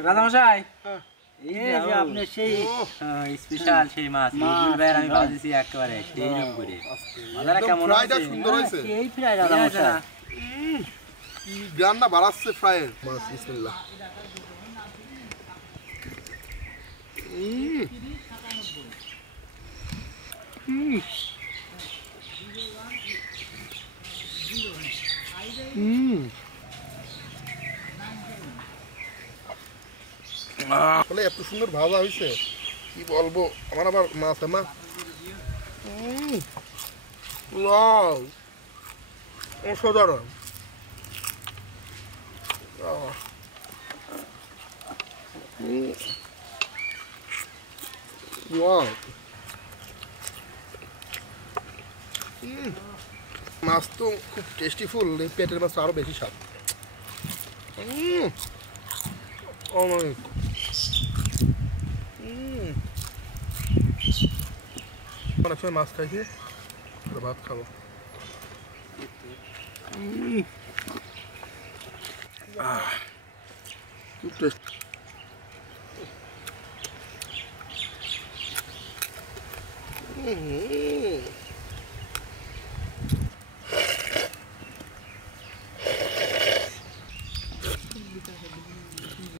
রাজামশাই এই যে আপনি সেই স্পেশাল সেই মাছ বুলবুল ভাইয়ের আমি ভাজিছি একেবারে সেই রকম করে মাছটা কেমন ফ্রাইটা হয়েছে সুন্দর হয়েছে এই ফ্রাই রাজামশাই কি গ্রান্না বাড়াচ্ছে ফ্রাইয়ের মাছ বিসমিল্লাহ আসলে এত সুন্দর ভাজা হয়েছে কি বলবো আমার আবার মাছ আমার ওয়াও অসাধারণ ওয়াও মাছ তো খুব টেস্টিফুল পেটের মাছ আরো বেশি স্বাদ অনেক অনেক সময় মাছ খাইছি ভাত খাবো খুব টেস্ট